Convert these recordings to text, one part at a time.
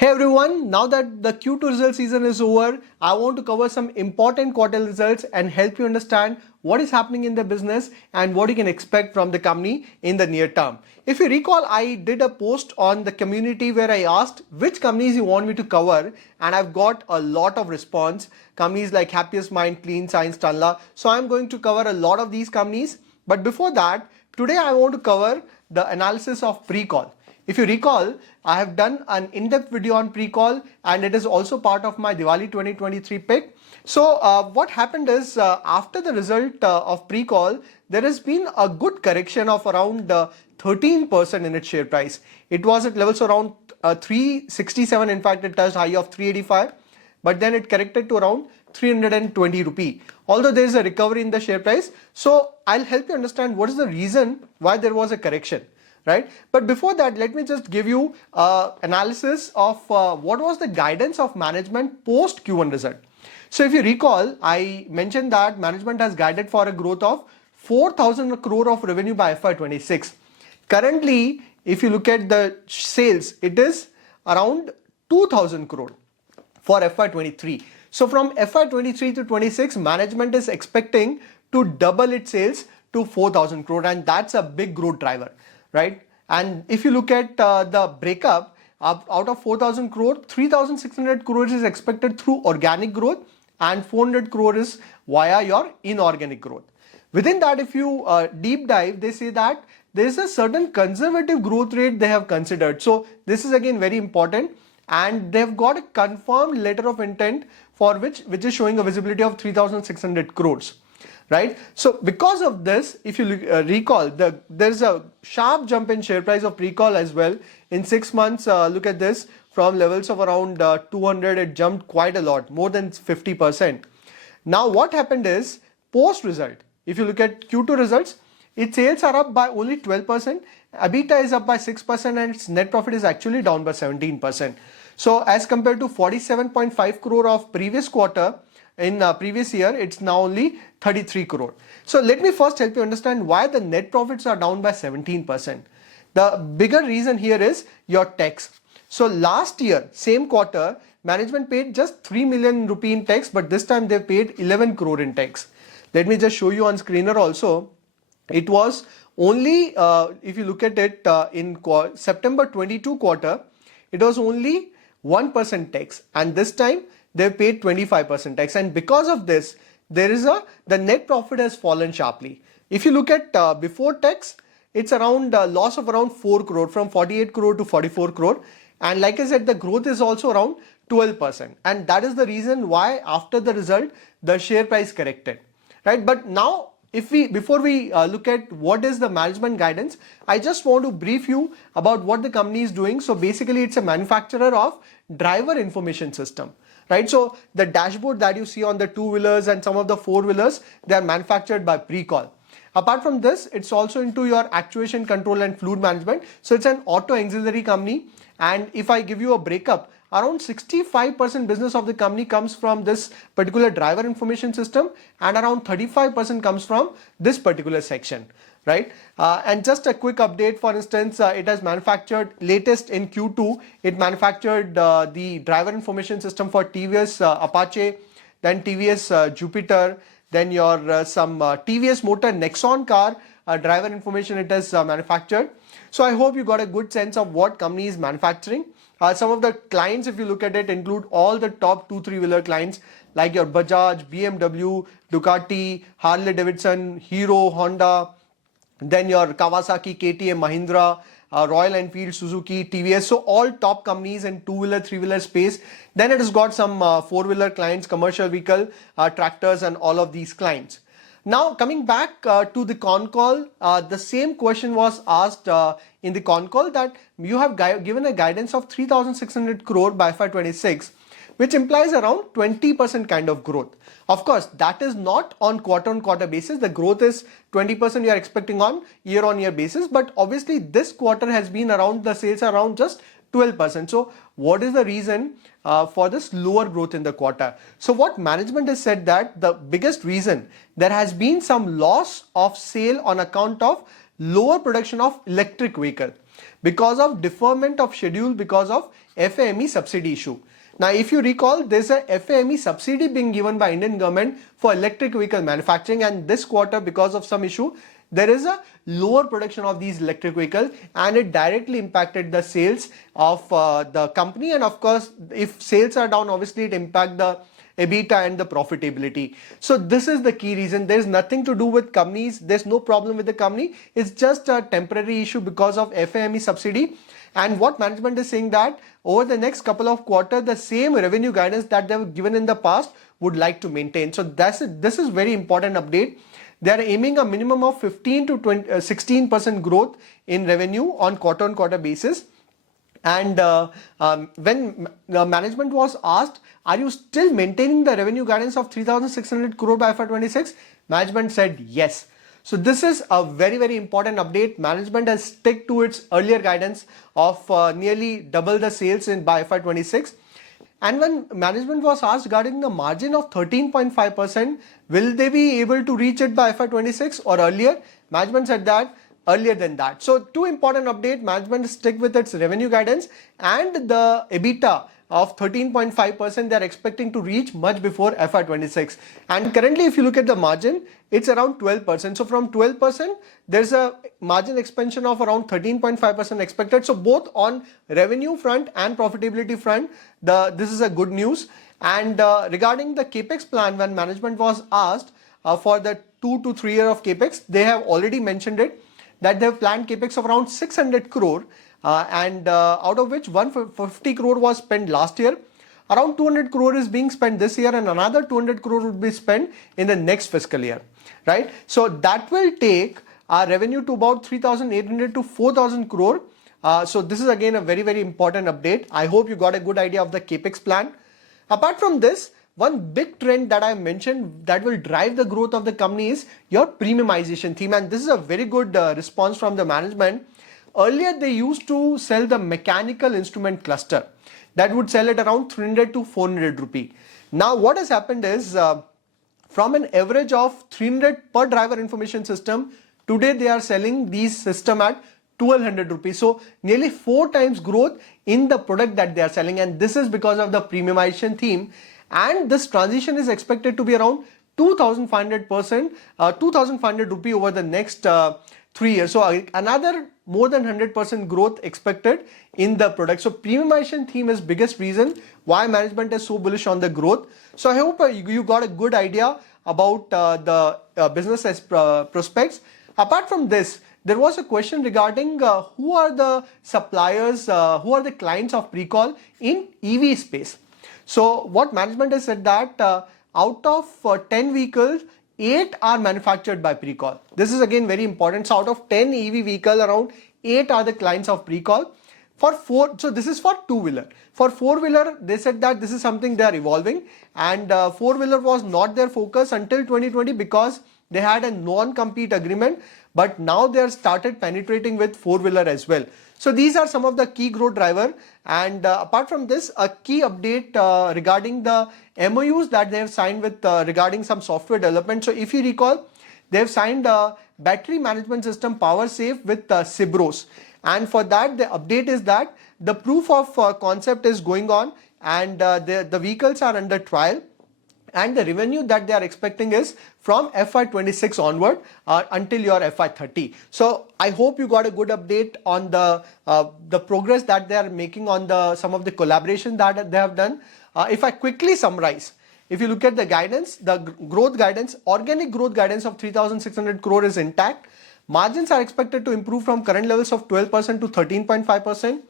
Hey everyone, now that the Q2 result season is over, I want to cover some important quarter results and help you understand what is happening in the business and what you can expect from the company in the near term. If you recall, I did a post on the community where I asked which companies you want me to cover, and I've got a lot of response. Companies like Happiest Mind, Clean Science, Tanla. So I'm going to cover a lot of these companies. But before that, today I want to cover the analysis of Pricol. If you recall, I have done an in-depth video on Pricol and it is also part of my Diwali 2023 pick. So what happened is after the result of Pricol, there has been a good correction of around 13% in its share price. It was at levels around 367, in fact it touched high of 385, but then it corrected to around 320 rupee. Although there is a recovery in the share price, so I'll help you understand what is the reason why there was a correction. Right? But before that, let me just give you analysis of what was the guidance of management post Q1 result. So if you recall, I mentioned that management has guided for a growth of 4,000 crore of revenue by FY26. Currently, if you look at the sales, it is around 2,000 crore for FY23. So from FY23 to 26, management is expecting to double its sales to 4,000 crore, and that's a big growth driver. Right? And if you look at the breakup, out of 4,000 crore, 3,600 crores is expected through organic growth and 400 crore is via your inorganic growth. Within that, if you deep dive, they say that there is a certain conservative growth rate they have considered. So this is again very important, and they've got a confirmed letter of intent for which is showing a visibility of 3,600 crores. Right? So because of this, if you recall, there's a sharp jump in share price of Pricol as well. In 6 months, look at this, from levels of around 200, it jumped quite a lot, more than 50%. Now what happened is, post result, if you look at Q2 results, its sales are up by only 12%, EBITDA is up by 6%, and its net profit is actually down by 17%. So as compared to 47.5 crore of previous quarter, in previous year, it's now only 33 crore. So let me first help you understand why the net profits are down by 17%. The bigger reason here is your tax. So last year, same quarter, management paid just 3 million rupee in tax, but this time they paid 11 crore in tax. Let me just show you on screener also. It was only, if you look at it in September 22 quarter, it was only 1% tax, and this time they paid 25% tax, and because of this, the net profit has fallen sharply. If you look at before tax, it's around loss of around 4 crore, from 48 crore to 44 crore, and like I said, the growth is also around 12%, and that is the reason why after the result the share price corrected. Right? But now, before we look at what is the management guidance, I just want to brief you about what the company is doing. So basically, it's a manufacturer of driver information system. Right? So the dashboard that you see on the two-wheelers and some of the four-wheelers, they are manufactured by Pricol. Apart from this, it's also into your actuation control and fluid management. So it's an auto auxiliary company. And if I give you a breakup, around 65% business of the company comes from this particular driver information system, and around 35% comes from this particular section. Right? And just a quick update, for instance, it has manufactured latest in Q2, it manufactured the driver information system for TVS Apache, then TVS Jupiter, then your some TVS Motor Nexon car driver information it has manufactured. So I hope you got a good sense of what company is manufacturing. Some of the clients, if you look at it, include all the top 2-3-wheeler clients like your Bajaj, BMW, Ducati, Harley Davidson, Hero, Honda, then your Kawasaki, KTM, Mahindra, Royal Enfield, Suzuki, TVS. So all top companies in 2-wheeler, 3-wheeler space. Then it has got some 4-wheeler clients, commercial vehicle, tractors, and all of these clients. Now coming back to the con call, the same question was asked in the con call, that you have given a guidance of 3,600 crore by FY26, which implies around 20% kind of growth. Of course, that is not on quarter-on-quarter basis. The growth is 20% you are expecting on year-on-year basis, but obviously this quarter has been around, the sales are around just 12%. So what is the reason for this lower growth in the quarter? So what management has said, that the biggest reason, there has been some loss of sale on account of lower production of electric vehicle because of deferment of schedule because of FAME subsidy issue. Now, if you recall, there's a FAME subsidy being given by Indian government for electric vehicle manufacturing, and this quarter, because of some issue, there is a lower production of these electric vehicles, and it directly impacted the sales of the company. And of course, if sales are down, obviously it impacts the EBITDA and the profitability. So this is the key reason. There's nothing to do with companies. There's no problem with the company. It's just a temporary issue because of FAME subsidy. And what management is saying that over the next couple of quarters, the same revenue guidance that they have given in the past would like to maintain. So this is very important update. They are aiming a minimum of 15 to 16% growth in revenue on quarter-on-quarter basis. And when the management was asked, are you still maintaining the revenue guidance of 3,600 crore by FY26? Management said yes. So this is a very, very important update. Management has stuck to its earlier guidance of nearly double the sales by FY26. And when management was asked regarding the margin of 13.5%, will they be able to reach it by FY26 or earlier? Management said that earlier than that. So two important updates. Management stick with its revenue guidance, and the EBITDA of 13.5% they are expecting to reach much before FY26. And currently, if you look at the margin, it's around 12%. So from 12%, there's a margin expansion of around 13.5% expected. So both on revenue front and profitability front, this is a good news. And regarding the capex plan, when management was asked for the 2 to 3 year of capex, they have already mentioned it that they have planned capex of around 600 crore. And out of which 150 crore was spent last year. Around 200 crore is being spent this year, and another 200 crore would be spent in the next fiscal year, right? So that will take our revenue to about 3,800 to 4,000 crore. So this is again a very, very important update. I hope you got a good idea of the capex plan. Apart from this, one big trend that I mentioned that will drive the growth of the company is your premiumization theme, and this is a very good response from the management. Earlier, they used to sell the mechanical instrument cluster that would sell at around 300 to 400 rupee. Now, what has happened is from an average of 300 per driver information system, today they are selling these system at 1200 rupees. So nearly 4 times growth in the product that they are selling, and this is because of the premiumization theme. And this transition is expected to be around 2,500 rupee over the next 3 years. So another more than 100% growth expected in the product. So premiumization theme is biggest reason why management is so bullish on the growth. So I hope you got a good idea about the business as prospects. Apart from this, there was a question regarding who are the suppliers, who are the clients of Pricol in EV space. So what management has said that out of 10 vehicles, 8 are manufactured by Pricol. This is again very important. So out of 10 EV vehicles, around 8 are the clients of Pricol. So this is for two-wheeler. For four-wheeler, they said that this is something they are evolving, and four-wheeler was not their focus until 2020 because they had a non-compete agreement, but now they are started penetrating with four-wheeler as well. So these are some of the key growth driver. And apart from this, a key update regarding the MOUs that they have signed with regarding some software development. So if you recall, they have signed a battery management system PowerSafe with Sibros. And for that, the update is that the proof of concept is going on, and the vehicles are under trial. And the revenue that they are expecting is from FY26 onward until your FY30. So I hope you got a good update on the progress that they are making on some of the collaboration that they have done. If I quickly summarize, if you look at the guidance, the growth guidance, organic growth guidance of 3,600 crore is intact. Margins are expected to improve from current levels of 12% to 13.5%.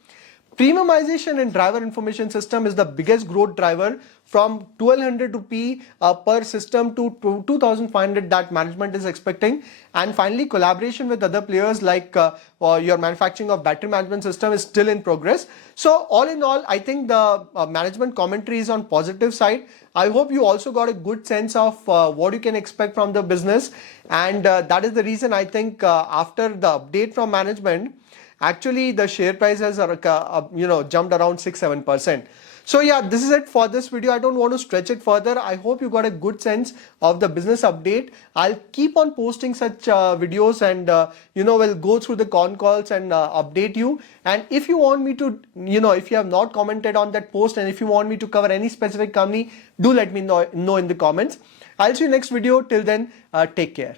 Premiumization in driver information system is the biggest growth driver from 1200 rupee per system to 2500 that management is expecting. And finally, collaboration with other players like your manufacturing of battery management system is still in progress. So all in all, I think the management commentary is on positive side. I hope you also got a good sense of what you can expect from the business. And that is the reason I think after the update from management, Actually, the share price has jumped around 6-7%. So yeah, this is it for this video. I don't want to stretch it further. I hope you got a good sense of the business update. I'll keep on posting such videos, and we'll go through the con calls and update you. And if you want me to, if you have not commented on that post, and if you want me to cover any specific company, do let me know in the comments. I'll see you next video. Till then, take care.